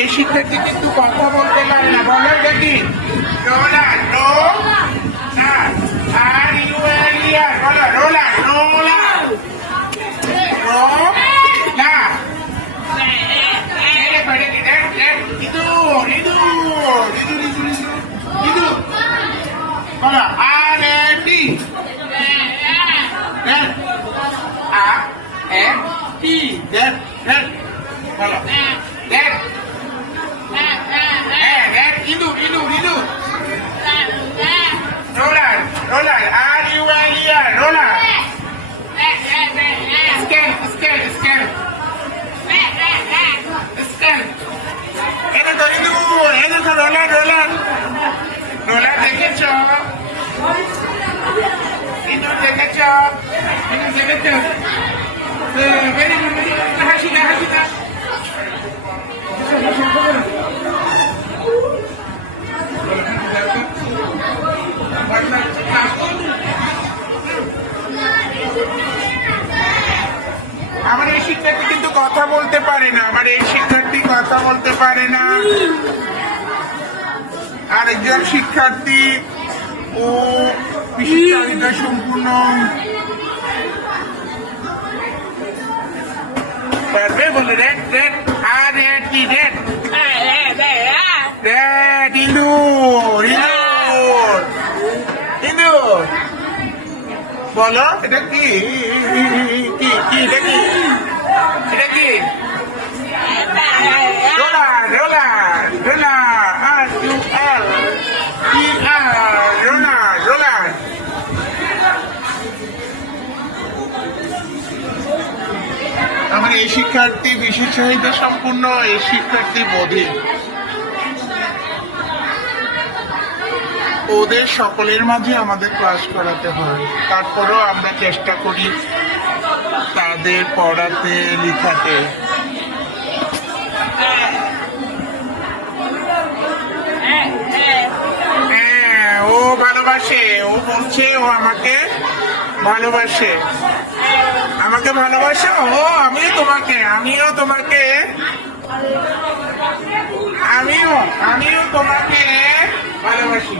এই শিক্ষার্থী কিন্তু কথা বলতে পারে না, বলো এটা কি? রোলার, রো না আর ইউ এল ই আর, বলো রোলার, রোলার, রো না এরে পড়ে কি দেখ দেখ ইঁদুর ইঁদুর ইঁদুর ইঁদুর ইঁদুর, বলো আর এ টি দেখ আ এ টি দেখ দেখ, বলো দেখ দেখ ইঁদুর ইঁদুর ইঁদুর, roller roller R U L E R, roller, scale scale scale scale, এটা তো ইঁদুর, এটা তো রোলার রোলার রোলার, দেখেছ ইঁদুর দেখেছ ইঁদুর দেখেছ, ভেরি গুড ভেরি গুড, হাসি না হাসি না, আমার এই শিক্ষার্থী কিন্তু কথা বলতে পারে না, আমার এই শিক্ষার্থী কথা বলতে পারে না। আরেকজন শিক্ষার্থী ও বিশেষ চাহিদা সম্পূর্ণ, পারবে বলে রেড রেড আর রেড কি রেড রেড, ইঁদুর ইঁদুর ইঁদুর, বলো এটা কি কি কি এটা কি, এটা কি? Roller roller roller R U L E R, roller roller. আমার এই শিক্ষার্থী বিশেষ চাহিদা সম্পূর্ণ, এই শিক্ষার্থী বধির। ওদের সকলের মাঝে আমাদের ক্লাস করাতে হয়, তারপরেও আমরা চেষ্টা করি তাদের পড়াতে লিখাতে। হ্যাঁ, ও ভালোবাসে, ও বলছে ও আমাকে ভালোবাসে, আমাকে ভালোবাসো, ও আমিও তোমাকে, আমিও তোমাকে, আমিও আমিও তোমাকে ভালোবাসি।